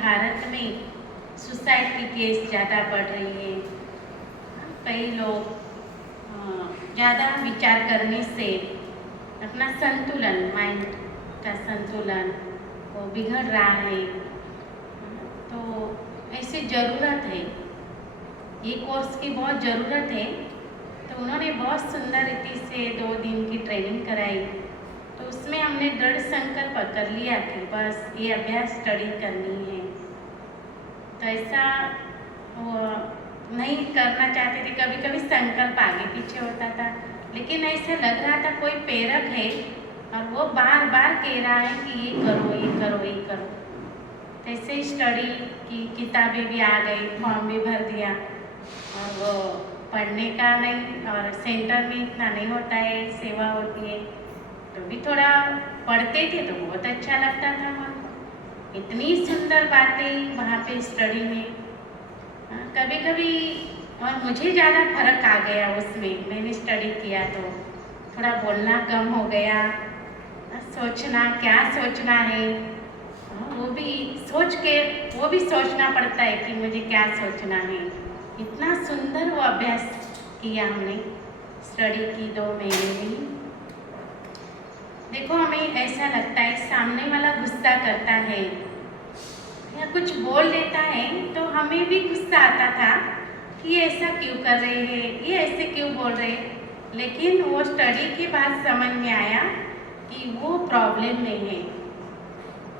भारत में सुसाइड की केस ज़्यादा बढ़ रही है। कई लोग ज़्यादा विचार करने से अपना संतुलन, माइंड का संतुलन वो बिगड़ रहा है। तो ऐसी ज़रूरत है, ये कोर्स की बहुत ज़रूरत है। तो उन्होंने बहुत सुंदर रीति से 2 दिन की ट्रेनिंग कराई। तो उसमें हमने दृढ़ संकल्प कर लिया कि बस ये अभ्यास स्टडी करनी है। तो ऐसा वो नहीं करना चाहते थे, कभी कभी संकल्प आगे पीछे होता था, लेकिन ऐसा लग रहा था कोई प्रेरक है और वो बार बार कह रहा है कि ये करो, ये करो, ये करो। तो ऐसे स्टडी की किताबें भी आ गई, फॉर्म भी भर दिया, और वो पढ़ने का नहीं, और सेंटर में इतना नहीं होता है, सेवा होती है तो भी थोड़ा पढ़ते थे तो बहुत अच्छा लगता था हमको। इतनी सुंदर बातें वहाँ पे स्टडी में। कभी कभी और मुझे ज़्यादा फर्क आ गया उसमें, मैंने स्टडी किया तो थोड़ा बोलना कम हो गया, सोचना क्या सोचना है वो भी सोच के, वो भी सोचना पड़ता है कि मुझे क्या सोचना है। इतना सुंदर वो अभ्यास किया हमने, स्टडी की 2 महीने में। देखो हमें ऐसा लगता है सामने वाला गुस्सा करता है या कुछ बोल देता है तो हमें भी गुस्सा आता था कि ये ऐसा क्यों कर रहे हैं, ये ऐसे क्यों बोल रहे हैं। लेकिन वो स्टडी के बाद समझ में आया कि वो प्रॉब्लम में है,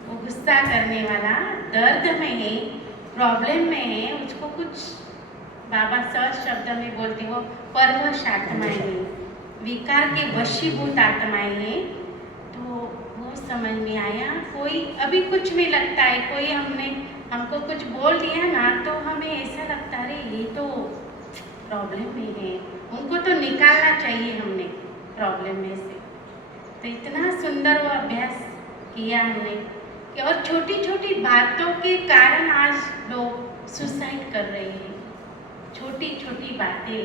वो गुस्सा करने वाला दर्द में है, प्रॉब्लम में है। उसको कुछ बाबा सहज शब्द में बोलते हो परवश आत्माएं हैं, विकार के वशीभूत आत्माएं हैं। तो वो समझ में आया, कोई अभी कुछ भी लगता है, कोई हमको कुछ बोल दिया ना तो हमें ऐसा लगता है ये तो प्रॉब्लम में है, उनको तो निकालना चाहिए हमने प्रॉब्लम में से। तो इतना सुंदर वो अभ्यास किया हमने कि और छोटी छोटी बातों के कारण आज लोग सुसाइड कर रहे हैं। छोटी छोटी बातें,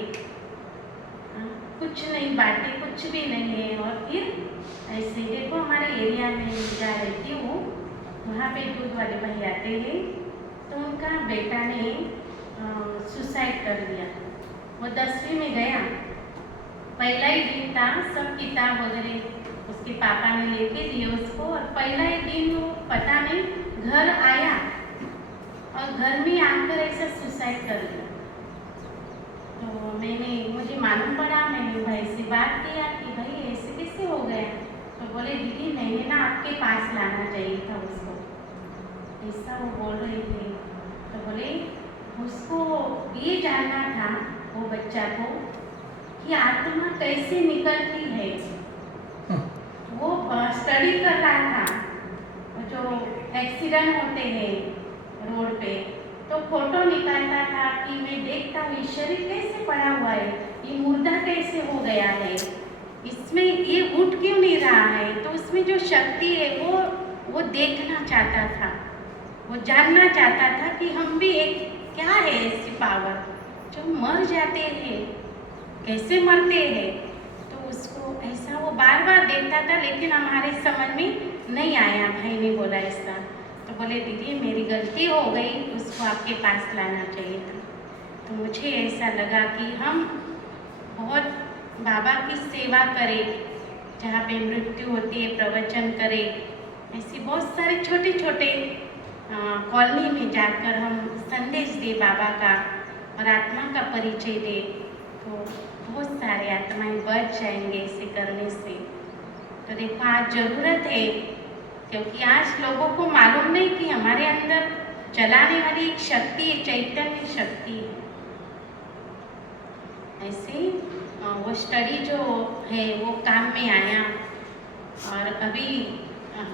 कुछ नहीं बातें, कुछ भी नहीं है। और फिर ऐसे देखो हमारे एरिया में जहाँ रहती हूँ वहाँ पे दूध वाले भाई आते हैं, तो उनका बेटा ने सुसाइड कर लिया। वो 10वीं में गया, पहला ही दिन था, सब किताब वगैरह उसके पापा ने लेके दिए उसको, और पहला ही दिन वो पता नहीं घर आया और घर में आकर ऐसा सुसाइड कर लिया। तो मुझे मालूम पड़ा, मैंने भाई से बात किया कि भाई ऐसे कैसे हो गया। तो बोले दीदी मैंने ना आपके पास लाना चाहिए था उसको, ऐसा वो बोल रहे थे। तो बोले उसको ये जानना था वो बच्चा को कि आत्मा कैसे निकलती है। वो स्टडी कर रहा था, जो एक्सीडेंट होते हैं रोड पे, तो फोटो निकालता था कि मैं देखता हूँ ये शरीर कैसे पड़ा हुआ है, ये मुर्दा कैसे हो गया है, इसमें ये उठ क्यों नहीं रहा है। तो उसमें जो शक्ति है वो देखना चाहता था, वो जानना चाहता था कि हम भी एक क्या है ऐसी पावर जो मर जाते हैं, कैसे मरते हैं। तो उसको ऐसा वो बार बार देखता था, लेकिन हमारे समझ में नहीं आया। भाई ने बोला ऐसा, तो बोले दीदी मेरी गलती हो गई, उसको आपके पास लाना चाहिए था। तो मुझे ऐसा लगा कि हम बहुत बाबा की सेवा करें, जहाँ पे मृत्यु होती है प्रवचन करें, ऐसी बहुत सारे छोटे छोटे कॉलोनी में जाकर हम संदेश दे बाबा का और आत्मा का परिचय दे, तो बहुत सारे आत्माएं बच जाएंगे इसे करने से। तो देखो आज ज़रूरत है, क्योंकि आज लोगों को मालूम नहीं कि हमारे अंदर चलाने वाली एक शक्ति है, चैतन्य शक्ति है। ऐसे वो स्टडी जो है वो काम में आया। और अभी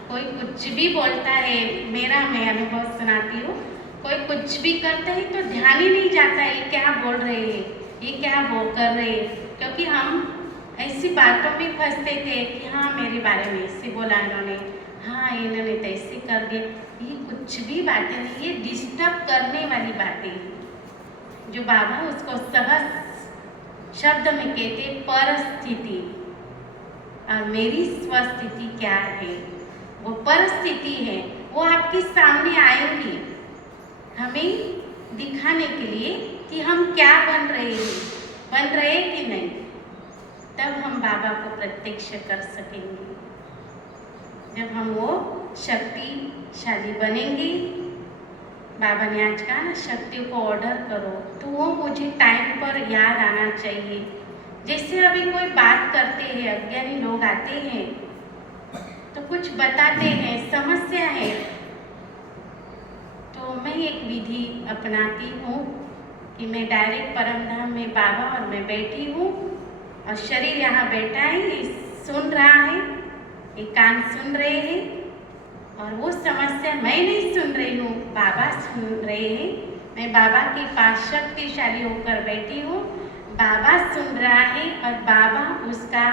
कोई कुछ भी बोलता है, मैं अनुभव सुनाती हूँ, कोई कुछ भी करता है तो ध्यान ही नहीं जाता है ये क्या बोल रहे हैं, ये क्या वो कर रहे हैं। क्योंकि हम ऐसी बातों में फंसते थे कि हाँ मेरे बारे में ऐसे बोला इन्होंने, हाँ इन्होंने तो ऐसे कर दिया। ये कुछ भी बातें नहीं, ये डिस्टर्ब करने वाली बातें जो बाबा उसको सहज शब्द में कहते परिस्थिति। और मेरी स्वस्थिति क्या है, वो परिस्थिति है, वो आपके सामने आएंगी। हमें दिखाने के लिए कि हम क्या बन रहे हैं कि नहीं, तब हम बाबा को प्रत्यक्ष कर सकेंगे। जब हम वो शक्तिशाली बनेंगे, बाबा ने आज कहा ना, शक्तियों को ऑर्डर करो, तो वो मुझे टाइम पर याद आना चाहिए। जैसे अभी कोई बात करते हैं, अज्ञानी लोग आते हैं तो कुछ बताते हैं, समस्या है, तो मैं एक विधि अपनाती हूँ कि मैं डायरेक्ट परमधाम में बाबा और मैं बैठी हूँ और शरीर यहाँ बैठा है, ये सुन रहा है, ये कान सुन रहे हैं, और वो समस्या मैं नहीं सुन रही हूँ, बाबा सुन रहे हैं। मैं बाबा के पास शक्तिशाली होकर बैठी हूँ, बाबा सुन रहा है और बाबा उसका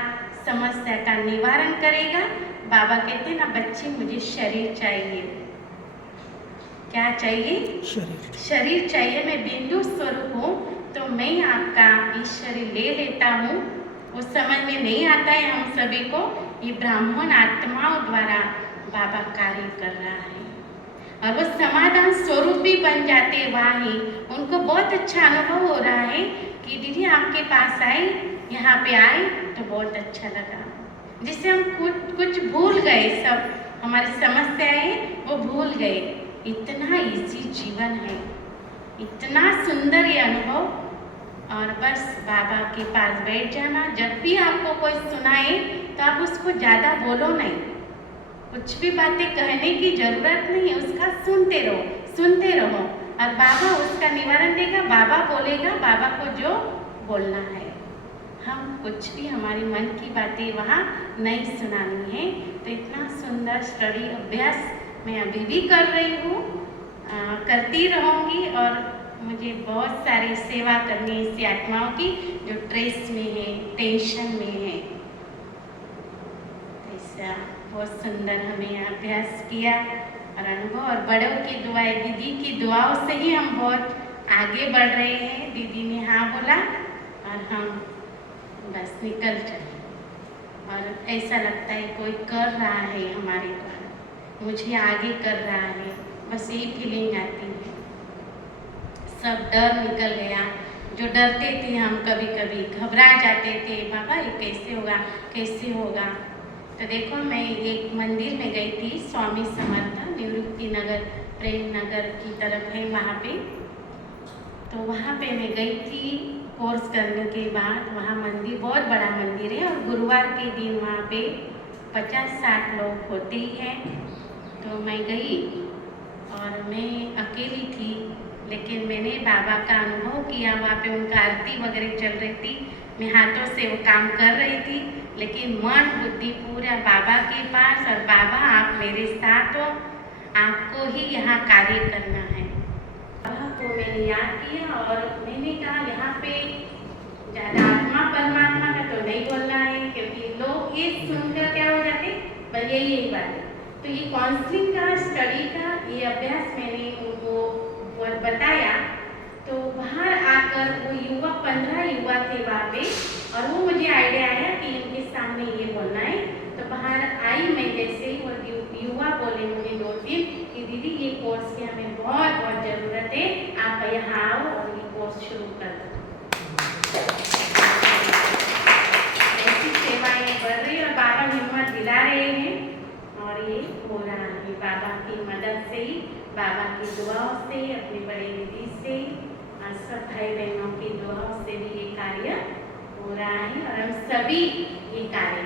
समस्या का निवारण करेगा। बाबा कहते हैं ना, बच्चे मुझे शरीर चाहिए। क्या चाहिए? शरीर चाहिए। मैं बिंदु स्वरूप हूँ, तो मैं आपका ये शरीर ले लेता हूँ। वो समझ में नहीं आता है हम सभी को, ये ब्राह्मण आत्माओं द्वारा बाबा कार्य कर रहा है, और वो समाधान स्वरूप भी बन जाते हैं। वहाँ ही उनको बहुत अच्छा अनुभव हो रहा है कि दीदी आपके पास आए, यहाँ पे आए तो बहुत अच्छा लगा। जिससे हम कुछ भूल गए, सब हमारी समस्याएं वो भूल गए। इतना इजी जीवन है, इतना सुंदर ये अनुभव। और बस बाबा के पास बैठ जाना। जब भी आपको कोई सुनाए तो आप उसको ज़्यादा बोलो नहीं, कुछ भी बातें कहने की जरूरत नहीं है, उसका सुनते रहो और बाबा उसका निवारण देगा। बाबा बोलेगा, बाबा को जो बोलना है। हम कुछ भी हमारी मन की बातें वहाँ नहीं सुनानी है। तो इतना सुंदर स्टडी अभ्यास मैं अभी भी कर रही हूँ, करती रहूँगी। और मुझे बहुत सारी सेवा करनी है ऐसी आत्माओं की जो स्ट्रेस में है, टेंशन में है। ऐसा बहुत सुंदर हमने अभ्यास किया और अनुभव और बड़ों की दुआएं, दीदी की दुआओं से ही हम बहुत आगे बढ़ रहे हैं। दीदी ने हाँ बोला और हम बस निकल चले, और ऐसा लगता है कोई कर रहा है हमारे द्वारा, मुझे आगे कर रहा है, बस यही फीलिंग आती है। सब डर निकल गया। जो डरते थे हम, कभी कभी घबरा जाते थे, बाबा ये कैसे होगा। तो देखो, मैं एक मंदिर में गई थी, स्वामी समर्थ निवृत्ति नगर, प्रेम नगर की तरफ है वहाँ पे। तो वहाँ पे मैं गई थी कोर्स करने के बाद। वहाँ मंदिर बहुत बड़ा मंदिर है, और गुरुवार के दिन वहाँ पे 50-60 लोग होते ही हैं। तो मैं गई और मैं अकेली थी, लेकिन मैंने बाबा का अनुभव किया। वहाँ पे उनका आरती वगैरह चल रही थी, मैं हाथों से वो काम कर रही थी, लेकिन मन बुद्धि पूरा बाबा के पास। और बाबा आप मेरे साथ हो, आपको ही यहाँ कार्य करना है। बाबा को मैंने याद किया और मैंने कहा यहाँ पे ज़्यादा आत्मा परमात्मा का तो नहीं बोलना है, क्योंकि लोग ये सुनकर क्या हो जाते, बस यही बात है। तो ये काउंसलिंग का, स्टडी का ये अभ्यास मैंने उनको बताया। तो बाहर आकर वो युवा 15 युवा थे वहाँ पे, और वो मुझे आइडिया आया कि इनके सामने ये बोलना है। तो बाहर आई मैं, जैसे ही वो युवा बोले मुझे 2-3 कि दीदी ये कोर्स की हमें बहुत ज़रूरत है, आप यहाँ आओ और ये कोर्स शुरू कर दो। ऐसी सेवाएं बढ़ रही और बाबा हिम्मत दिला रहे हैं, और ये हो रहा है बाबा की मदद से ही, बाबा की दुआओं से, अपने बड़े दीदी से और सब भाई बहनों की दुआओं से भी ये कार्य हो रहा है, और हम सभी ये कार्य